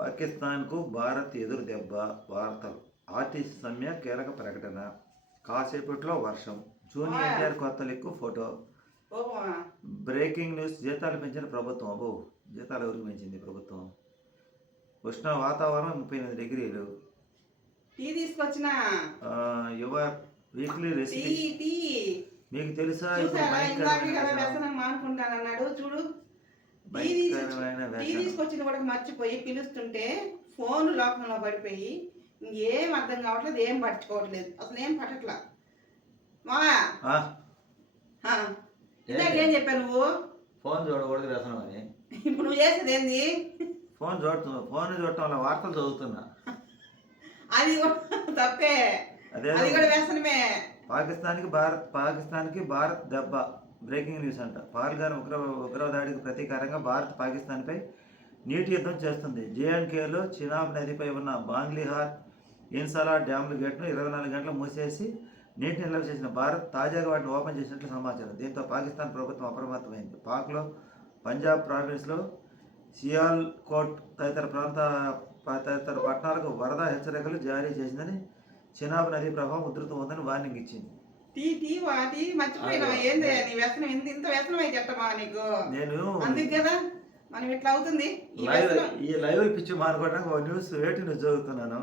పాకిస్తాన్కు భారత్ ఎదురు దెబ్బ వార్తలు ఆర్టీసీ సమ్మె కీలక ప్రకటన కాసేపట్లో వర్షం జూనియర్ ఎన్టీఆర్ కొత్త లిక్కు ఫోటో బ్రేకింగ్ న్యూస్ జీతాలు పెంచిన ప్రభుత్వం జీతాలు ఎవరికి పెంచింది ప్రభుత్వం ఉష్ణ వాతావరణం 38 డిగ్రీలు తీసుకొచ్చిన యువర్ వీక్లీ రెసిపీ మీకు తెలుసా మానుకుంటానన్నాడు చూడు తీసుకొచ్చిన కూడా మర్చిపోయి పిలుస్తుంటే ఫోన్ లోకంలో పడిపోయి ఏం అర్థం కావట్లేదు, ఏం పట్టుకోవట్లేదు, అసలు ఏం పట్టట్లా. ఇందాకేం చెప్పావు నువ్వు? ఫోన్ చూడకూడదు వ్యసనం అని. ఇప్పుడు నువ్వు చేసేది ఏంది? ఫోన్ చూడటం వల్ల వార్తలు చదువుతున్నా. అది తప్పే, అది కూడా వ్యసనమే. పాకిస్తాన్కి భారత్ దెబ్బ బ్రేకింగ్ న్యూస్ అంట. పాల్గాన్ ఉగ్రవాదాడికి ప్రతీకారంగా భారత్ పాకిస్తాన్పై నీటి యుద్ధం చేస్తుంది. జేఎండ్కేలో చినాబ్ నదిపై ఉన్న బాంగ్లీహార్ ఇన్సలా డ్యాముల గేట్ను 24 గంటలు మూసేసి నీటిని నిల్వ చేసిన భారత్ తాజాగా వాటిని ఓపెన్ చేసినట్లు సమాచారం. దీంతో పాకిస్తాన్ ప్రభుత్వం అప్రమత్తమైంది. పాక్లో పంజాబ్ ప్రావిన్స్లో సియాల్కోట్ తదితర పట్టణాలకు వరద హెచ్చరికలు జారీ చేసిందని చినాబ్ నదీ ప్రభావం ఉధృతం ఉందని వార్నింగ్ ఇచ్చింది. నేను అందుకు కదా మనం ఇట్లా అవుతుంది. ఈ లైవ్ పిచ్చి మానుకోవడానికి న్యూస్ వేటి న్యూస్ చదువుతున్నాను.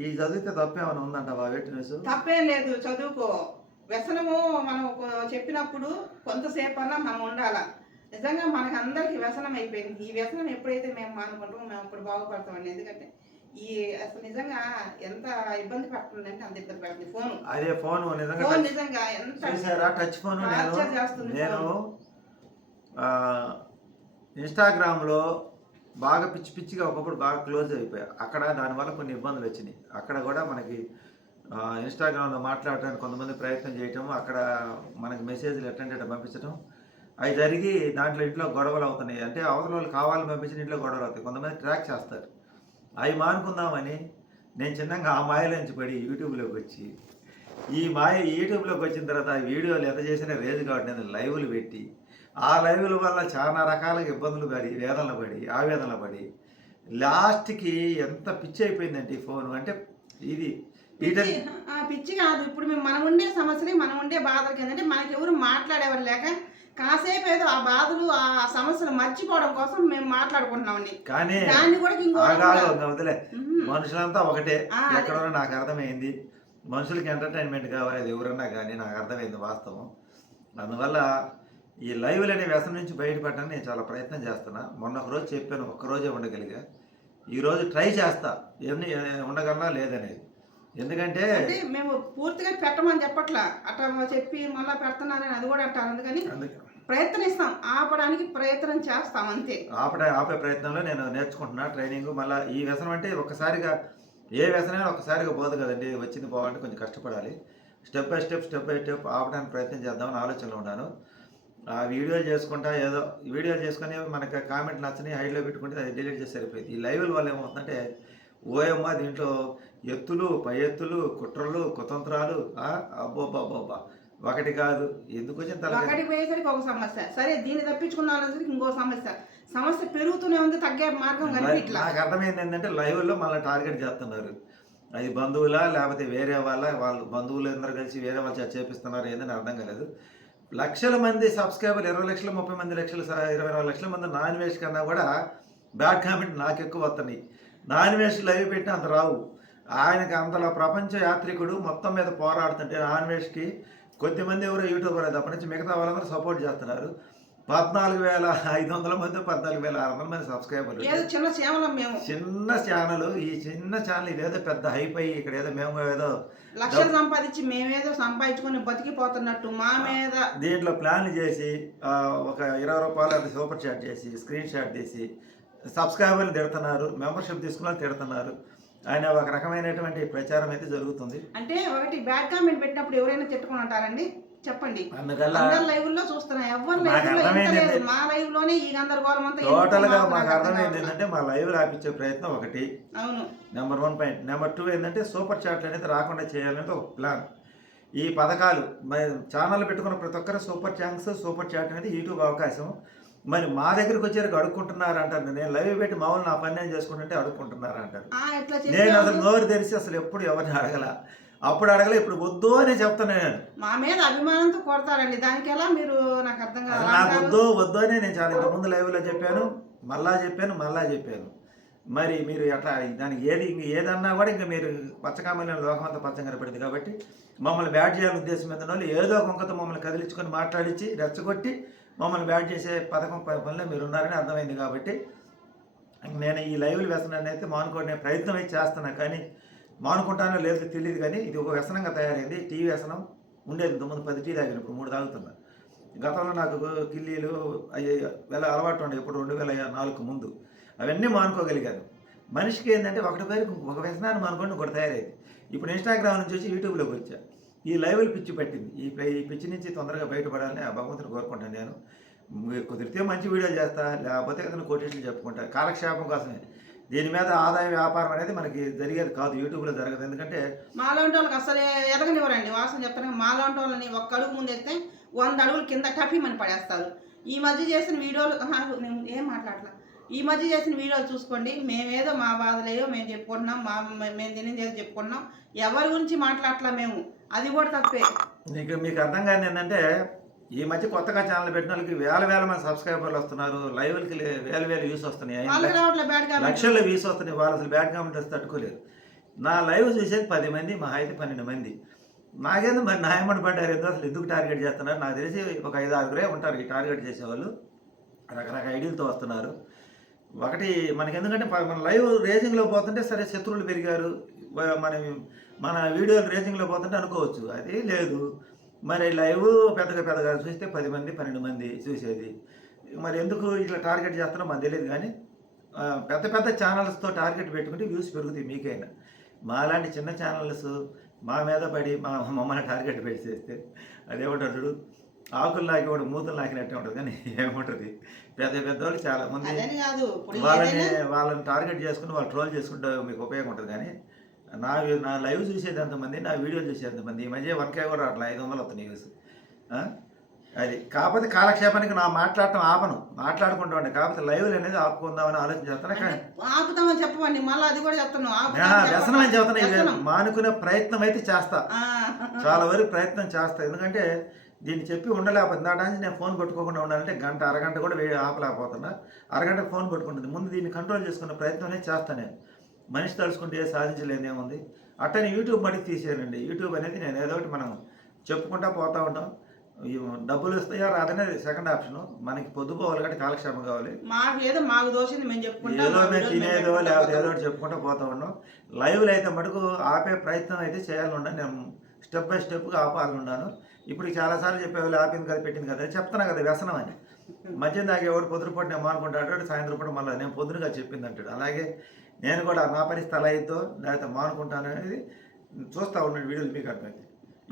ఈ చదివితే తప్పేమైనా ఉందంటావా? వేటి న్యూస్ తప్పేం లేదు, చదువుకో. వ్యసనము మనం చెప్పినప్పుడు కొంతసేపు అన్నా మనం ఉండాలా. నిజంగా మనకు అందరికి వ్యసనం అయిపోయింది. ఈ వ్యసనం ఎప్పుడైతే మేము మానుకుంటామో మేము అప్పుడు బాగుపడతామండి. ఎందుకంటే అసలు నిజంగా ఎంత ఇబ్బంది పడుతుందంటే అంత ఇబ్బంది పడుతుంది ఫోన్. అదే ఫోన్ నిజంగా ఎంత టచ్ ఫోన్. నేను ఇన్స్టాగ్రామ్లో బాగా పిచ్చిగా ఒకప్పుడు బాగా క్లోజ్ అయిపోయా. అక్కడ దానివల్ల కొన్ని ఇబ్బందులు వచ్చినాయి. అక్కడ కూడా మనకి ఇన్స్టాగ్రామ్లో మాట్లాడటానికి కొంతమంది ప్రయత్నం చేయటం, అక్కడ మనకి మెసేజ్లు ఎట్టంటే పంపించడం అవి జరిగి దాంట్లో ఇంట్లో గొడవలు అవుతున్నాయి. అంటే అవతల వాళ్ళు కావాలని పంపించిన ఇంట్లో గొడవలు అవుతాయి. కొంతమంది ట్రాక్ చేస్తారు. అవి మానుకుందామని నేను చిన్నగా ఆ మాయలోంచి పడి యూట్యూబ్లోకి వచ్చి యూట్యూబ్లోకి వచ్చిన తర్వాత ఆ వీడియోలు ఎంత చేసినా రేజ్ కాబట్టి నేను లైవ్లు పెట్టి ఆ లైవ్ల వల్ల చాలా రకాలుగా ఇబ్బందులు పడి ఆవేదనలు పడి లాస్ట్కి ఎంత పిచ్చి అయిపోయిందంటే ఈ ఫోన్. అంటే ఇది పిచ్చి కాదు. ఇప్పుడు మనం ఉండే సమస్యలు, మనం ఉండే బాధలకి ఏంటంటే మనకి ఎవరు మాట్లాడేవారు లేక కాసేపు ఏదో ఆ బాధలు ఆ సమస్యలు మర్చిపోవడం కోసం మేము మాట్లాడుకుంటున్నామని. కానీ దాన్ని కూడా వదిలే, మనుషులంతా ఒకటే. ఎక్కడో నాకు అర్థమైంది. మనుషులకి ఎంటర్టైన్మెంట్ కావాలి, అది ఎవరన్నా కానీ నాకు అర్థమైంది వాస్తవం. అందువల్ల ఈ లైవ్లు అనే వ్యసనం నుంచి బయటపడడానికి నేను చాలా ప్రయత్నం చేస్తున్నా. మొన్న ఒకరోజు చెప్పాను, ఒక్కరోజే ఉండగలిగా. ఈరోజు ట్రై చేస్తా ఏమని ఉండగలనా లేదనేది. ఎందుకంటే మేము పూర్తిగా పెట్టమని చెప్పట్లా, అట్లా చెప్పి మళ్ళీ పెడుతున్నారని అది కూడా అంటారు. అందుకని ప్రయత్నిస్తాం, ఆపడానికి ప్రయత్నం చేస్తాం అంతే. ఆపే ప్రయత్నంలో నేను నేర్చుకుంటున్నా ట్రైనింగ్. మళ్ళీ ఈ వ్యసనం అంటే ఒక్కసారిగా ఏ వ్యసనమైనా ఒక్కసారిగా పోదు కదండి. వచ్చింది పోవాలంటే కొంచెం కష్టపడాలి. స్టెప్ బై స్టెప్ ఆపడానికి ప్రయత్నం చేద్దామని ఆలోచనలో ఉన్నాను. ఆ వీడియోలు చేసుకుంటా ఏదో వీడియోలు చేసుకుని మనకి కామెంట్ నచ్చని హైడ్లో పెట్టుకుంటే అది డిలీట్ చేసి సరిపోయింది. ఈ లైవ్ల వల్ల ఏమవుతుందంటే ఓయమ్మ దీంట్లో ఎత్తులు పై ఎత్తులు కుట్రలు కుతంత్రాలు అబ్బోబ్బా ఒకటి కాదు. ఎందుకు వచ్చిన ఒకటి పోయేసరికి ఒక సమస్య, సరే దీన్ని తప్పించుకున్నాం ఇంకో సమస్య పెరుగుతూనే ఉంది, తగ్గే మార్గం. నాకు అర్థమైంది ఏంటంటే లైవ్లో మళ్ళీ టార్గెట్ చేస్తున్నారు. అది బంధువులా లేకపోతే వేరే వాళ్ళు బంధువులు అందరూ కలిసి వేరే వాళ్ళు చేపిస్తున్నారు ఏందని అర్థం కాలేదు. లక్షల మంది సబ్స్క్రైబర్లు 20 లక్షలు 30 లక్షలు 24 లక్షల మంది నాన్ వేష్ కన్నా కూడా బ్యాడ్ కామెంట్ నాకు ఎక్కువ వస్తున్నాయి. నాన్ వేష్ లైవ్ పెట్టిన అంత రావు. ఆయనకి అంతలో ప్రపంచ యాత్రికుడు మొత్తం మీద పోరాడుతుంటే నాన్ వేష్కి కొద్దిమంది ఎవరో యూట్యూబర్ అది అప్పటి నుంచి మిగతా వాళ్ళందరూ సపోర్ట్ చేస్తున్నారు. 14,500 మంది 14,600 మంది సబ్స్క్రైబర్లు. చిన్న ఛానల్. ఈ చిన్న ఛానల్ ఇదేదో పెద్ద హైప్ అయ్యి ఇక్కడ ఏదో మేము ఏదో లక్షలు సంపాదించి మేమేదో సంపాదించుకొని బతికిపోతున్నట్టు మా మీద దీంట్లో ప్లాన్లు చేసి ఒక 20 రూపాయలు అది సూపర్ చాట్ చేసి స్క్రీన్ షాట్ తీసి సబ్స్క్రైబర్లు తిడుతున్నారు, మెంబర్షిప్ తీసుకున్న తిడుతున్నారు. ఆయన ఒక రకమైనటువంటి ప్రచారం అయితే జరుగుతుంది. అంటే ఒకటి బ్యాడ్ కామెంట్ పెట్టినప్పుడు ఎవరైనా తిట్టుకుని ఉంటారండి చెప్పండి. లైవ్లో చూస్తున్నా ఎవరు మా లైవ్ లోనే ఈ గందరగోళం అంతా టోటల్ గా మాకు అర్థమైంది ఏంటంటే మా లైవ్ ఆపించే ప్రయత్నం ఒకటి. అవును, నెంబర్ 1 పాయింట్. నెంబర్ 2 ఏంటంటే సూపర్ చాట్లు అనేది రాకుండా చేయాలనేది ఒక ప్లాన్. ఈ పథకాలు ఛానల్ పెట్టుకున్న ప్రతి ఒక్కరు సూపర్ ఛాన్స్ సూపర్ చాట్ అనేది యూట్యూబ్ అవకాశం. మరి మా దగ్గరికి వచ్చారు అడుక్కుంటున్నారు అంటారు. నేను లైవ్ పెట్టి మామూలు నా పని నేను చేసుకుంటుంటే అడుక్కుంటున్నారు అంటారు. ఇట్లా నేను అసలు చెప్పేవాళ్ళు నోరు తెరిచి అసలు ఎప్పుడు ఎవరిని అడగల. అప్పుడు అడగలే, ఇప్పుడు వద్దు అనే చెప్తాను నేను. మా మీద అభిమానంతో కొడతారండి. దానికి ఎలా మీరు నాకు అర్థం కాదు అసలు అలా నాకు అంటారు. వద్దు అనే నేను చాలా ఇంతకుముందు లైవ్లో చెప్పాను, మళ్ళా చెప్పాను. మరి మీరు అట్లా దానికి ఏదన్నా కూడా ఇంకా మీరు పచ్చకామల్ని లోకమంతా పచ్చం కనపడింది కాబట్టి మమ్మల్ని బ్యాట్ చేయాలని ఉద్దేశం మీద వాళ్ళు ఏదో ఒక వంకతో మమ్మల్ని కదిలించుకొని మాట్లాడించి రెచ్చగొట్టి మమ్మల్ని బ్యాట్ చేసే పనిలో మీరు ఉన్నారని అర్థమైంది కాబట్టి నేను ఈ లైవ్లు వ్యసనాన్ని అయితే మానుకునే ప్రయత్నం అయితే చేస్తున్నా. కానీ మానుకుంటానో లేదో తెలియదు, కానీ ఇది ఒక వ్యసనంగా తయారైంది. టీ వ్యసనం ఉండేది ఇంతకుముందు 10 టీ తాగాను, ఇప్పుడు 3 తాగుతున్నా. గతంలో నాకు కిల్లీలు అవి అలవాటు ఉండే ఇప్పుడు 2004 ముందు అవన్నీ మానుకోగలిగాను. మనిషికి ఏంటంటే ఒకటి పేరు ఒక వ్యసనాన్ని మానుకోండి ఒకటి తయారైంది. ఇప్పుడు ఇన్స్టాగ్రామ్ నుంచి వచ్చి యూట్యూబ్లోకి వచ్చా. ఈ లైవ్లు పిచ్చి పెట్టింది. ఈ పిచ్చి నుంచి తొందరగా బయటపడాలని ఆ భగవంతుని కోరుకుంటాను. నేను కుదిరితే మంచి వీడియోలు చేస్తా, లేకపోతే ఏదైనా కొటేషన్లు చెప్పుకుంటా, కాలక్షేపం కోసమే. దీని మీద ఆదాయ వ్యాపారం అనేది మనకి జరిగేది కాదు, యూట్యూబ్లో జరగదు. ఎందుకంటే మాలాంటి వాళ్ళకి అసలు ఎదగనివ్వరండి. వాసన చెప్తాను, మాలాంటి వాళ్ళని ఒక్క అడుగు ముందేస్తే 100 అడుగులు కింద టఫీమని పడేస్తారు. ఈ మధ్య చేసిన వీడియోలు మేము ఏం మాట్లాడలా. ఈ మధ్య చేసిన వీడియోలు చూసుకోండి. మేమేదో మా బాధలేయో మేము చెప్పుకుంటున్నాం, మేము తినేది ఏదో చెప్పుకుంటున్నాం. ఎవరి గురించి మాట్లాడట్లా మేము, అది కూడా తప్పే. మీకు అర్థం కాని ఏంటంటే ఈ మధ్య కొత్తగా ఛానల్ పెట్టిన వాళ్ళకి వేల మంది సబ్స్క్రైబర్లు వస్తున్నారు, లైవ్లకి వేల వ్యూస్ వస్తున్నాయి, లక్షల వ్యూస్ వస్తున్నాయి. వాళ్ళు అసలు బ్యాడ్ కామెంట్స్ తట్టుకోలేరు. నా లైవ్ చూసేది 10 మంది, మా అయితే 12 మంది. నాకేందో మరి న్యాయమని పడ్డారు, అసలు ఎందుకు టార్గెట్ చేస్తున్నారు? నాకు తెలిసి ఒక 5-6 ఉంటారు ఈ టార్గెట్ చేసేవాళ్ళు. రకరకాల ఐడియాలతో వస్తున్నారు. ఒకటి మనకి ఎందుకంటే మన లైవ్ రేజింగ్లో పోతుంటే సరే శత్రువులు పెరిగారు, మన వీడియోలు రేజింగ్లో పోతుంటే అనుకోవచ్చు. అది లేదు. మరి లైవ్ పెద్దగా చూస్తే 10 మంది 12 మంది చూసేది. మరి ఎందుకు ఇట్లా టార్గెట్ చేస్తారో మనకు తెలియదు. కానీ పెద్ద ఛానల్స్తో టార్గెట్ పెట్టుకుంటే వ్యూస్ పెరుగుతాయి మీకైనా. మాలాంటి చిన్న ఛానల్స్ మా మీద పడి మమ్మల్ని టార్గెట్ పెట్టేస్తే అదేమంటారు చూడు, ఆకులు నాకి వాడు మూతలు నాకినట్టే ఉంటుంది. కానీ ఏముంటుంది, పెద్దవాళ్ళు చాలా మంది వాళ్ళని టార్గెట్ చేసుకుని వాళ్ళు ట్రోల్ చేసుకుంటే మీకు ఉపయోగం ఉంటుంది. కానీ నా లైవ్ చూసేది ఎంతమంది, నా వీడియోలు చూసేది ఎంతమంది, ఈ మధ్య 1K కూడా అట్లా 500 వస్తుంది వ్యూస్. అది కాకపోతే కాలక్షేపానికి నా మాట్లాడటం ఆపను, మాట్లాడుకుంటా ఉండే. కాకపోతే లైవ్లు అనేది ఆపుకుందామని ఆలోచన చేస్తాను. కానీ ఆపుతామని చెప్పండి, మళ్ళీ అది కూడా చెప్తున్నాను, వ్యసనం అని చెప్తాను. మానుకునే ప్రయత్నం అయితే చేస్తా, చాలా వరకు ప్రయత్నం చేస్తా. ఎందుకంటే దీన్ని చెప్పి ఉండలేకపోతుంది. నా నుంచి నేను ఫోన్ పట్టుకోకుండా ఉండాలంటే అరగంట కూడా ఆపలేకపోతున్నా. అరగంట ఫోన్ పట్టుకుంటుంది. ముందు దీన్ని కంట్రోల్ చేసుకునే ప్రయత్నం అనేది చేస్తాను నేను. మనిషి తలుచుకుంటే సాధించలేదేముంది. అట్టని యూట్యూబ్ మటుకు తీసేయాలండి. యూట్యూబ్ అనేది నేను ఏదో ఒకటి మనం చెప్పుకుంటా పోతూ ఉంటాం. డబ్బులు వస్తాయో రాదనేది సెకండ్ ఆప్షన్. మనకి పొద్దుపోవాలి కాబట్టి కాలక్షేపం కావాలి. మాకు దోషింది మేము చెప్పుకుంటాం, ఏదో మేము తినేదో లేకపోతే ఏదో ఒకటి చెప్పుకుంటూ పోతూ ఉన్నాం. లైవ్లో అయితే మటుకు ఆపే ప్రయత్నం అయితే చేయాలనున్నా. నేను స్టెప్ బై స్టెప్గా ఆపాలనున్నాను. ఇప్పుడు చాలాసార్లు చెప్పేవాళ్ళు ఆపింది కదా పెట్టింది కదా చెప్తున్నా కదా వ్యసనం అని. మద్యం తాగేవాడు పొద్దునపూట నేను మానుకుంటాడు, సాయంత్రం పూట మళ్ళీ నేను పొద్దునగా చెప్పింది అంటాడు. అలాగే నేను కూడా నా పరిస్థితి అలా అయిద్దో లేకపోతే మానుకుంటాను అనేది చూస్తూ ఉన్నాడు వీడియోలు, మీకు అర్థమైంది.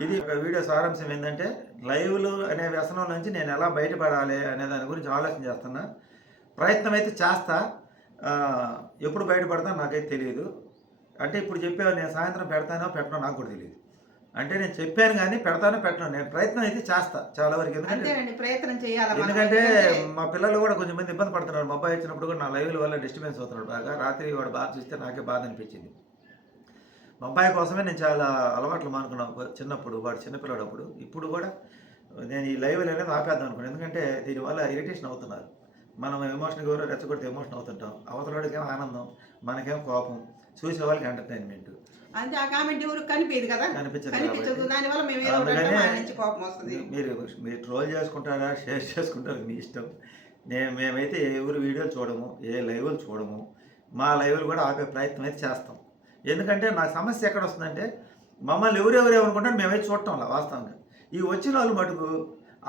ఇది ఒక వీడియో సారాంశం ఏంటంటే లైవ్లు అనే వ్యసనం నుంచి నేను ఎలా బయటపడాలి అనే దాని గురించి ఆలోచన చేస్తున్నా. ప్రయత్నం అయితే చేస్తా. ఎప్పుడు బయటపడతానో నాకైతే తెలియదు. అంటే ఇప్పుడు చెప్పాను, నేను సాయంత్రం పెడతానో పెట్టనో నాకు కూడా తెలియదు. అంటే నేను చెప్పాను కానీ పెడతానో పెట్టను, నేను ప్రయత్నం అయితే చేస్తా చాలా వరకు. ఎందుకంటే మా పిల్లలు కూడా కొంచెం మంది ఇబ్బంది పడుతున్నారు. మా అబ్బాయి వచ్చినప్పుడు కూడా నా లైవ్ల వల్ల డిస్టర్బెన్స్ అవుతున్నాడు బాగా. రాత్రి వాడు బాగా చూస్తే నాకే బాధ అనిపించింది. మా అబ్బాయి కోసమే నేను చాలా అలవాట్లు మానుకున్నాను చిన్నప్పుడు, వాడు చిన్నపిల్లడు అప్పుడు. ఇప్పుడు కూడా నేను ఈ లైవ్లు అనేది ఆపేద్దాం అనుకున్నాను. ఎందుకంటే దీనివల్ల ఇరిటేషన్ అవుతున్నారు. మనం ఎమోషన్గా ఎవరో రెచ్చగొడితే ఎమోషన్ అవుతుంటాం. అవతలవాడికేమో ఆనందం, మనకేమో కోపం, చూసే వాళ్ళకి ఎంటర్టైన్మెంట్. అంటే ఆ కామెంట్ ఎవరు కనిపించదు కదా, కనిపించదు. దానివల్ల మీరు ట్రోల్ చేసుకుంటారా షేర్ చేసుకుంటారా మీ ఇష్టం. మేమైతే ఎవరి వీడియోలు చూడము, ఏ లైవ్లు చూడము. మా లైవ్లు కూడా ఆపే ప్రయత్నం అయితే చేస్తాం. ఎందుకంటే నాకు సమస్య ఎక్కడ వస్తుందంటే మమ్మల్ని ఎవరెవరు ఏమనుకుంటారు మేమైతే చూడటం అలా వాస్తవంగా. ఈ వచ్చిన వాళ్ళు మటుకు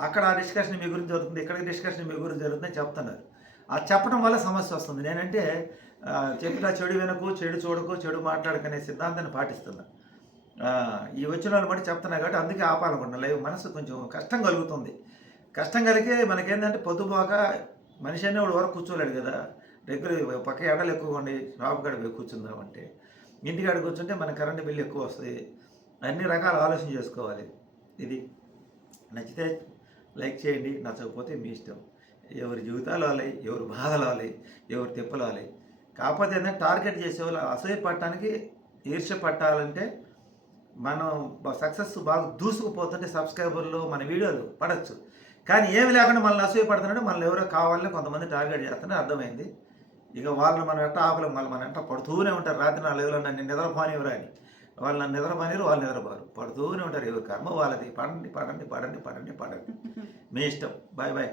అక్కడ డిస్కషన్ మీ గురించి జరుగుతుంది, ఇక్కడ డిస్కషన్ మీ గురించి జరుగుతుందని చెప్తున్నారు. అది చెప్పడం వల్ల సమస్య వస్తుంది. నేనంటే చెప్పిన చెడు వినకు, చెడు చూడకు, చెడు మాట్లాడకనే సిద్ధాంతాన్ని పాటిస్తున్నా. ఈ వచ్చిన వాళ్ళు బట్టి చెప్తున్నా కాబట్టి అందుకే ఆపాలనుకుంటున్నా. లైవ్ మనసు కొంచెం కష్టం కలుగుతుంది. కష్టం కలిగే మనకేంటంటే పొద్దుపోక మనిషి అనే వాడు వరకు కూర్చోలేడు కదా. రెగ్యులర్ పక్క ఎండలు ఎక్కువ ఉండి షాప్ కాడ పోయి కూర్చుందామంటే, ఇంటికాడ కూర్చుంటే మన కరెంటు బిల్లు ఎక్కువ వస్తుంది. అన్ని రకాల ఆలోచన చేసుకోవాలి. ఇది నచ్చితే లైక్ చేయండి, నచ్చకపోతే మీ ఇష్టం. ఎవరి జీవితాలు వాళ్ళవి, ఎవరి బాధలు వాళ్ళవి, ఎవరి తిప్పలు వాళ్ళవి. కాకపోతే ఏంటంటే టార్గెట్ చేసేవాళ్ళు అసూయ పడటానికి, ఈర్ష్య పట్టాలంటే మనం సక్సెస్ బాగా దూసుకుపోతుంటే సబ్స్క్రైబర్లు మన వీడియోలు పడవచ్చు. కానీ ఏమి లేకుండా మనల్ని అసూయ పడుతున్నాడు, మనల్ని ఎవరో కావాలని కొంతమంది టార్గెట్ చేస్తున్నారు అర్థమైంది. ఇక వాళ్ళని మనం ఎట్ట ఆపలేం, వాళ్ళు మన ఎంట పడుతూనే ఉంటారు. రాత్రి 4 గంటల నన్ను నిద్రపోనివ్వరు అని, వాళ్ళు నన్ను నిద్రపోనిరు, వాళ్ళు నిద్రపోరు, పడుతూనే ఉంటారు. ఎవరి కర్మ వాళ్ళది. పడండి పడండి పడండి పడండి పడండి, మీ ఇష్టం. Bye bye.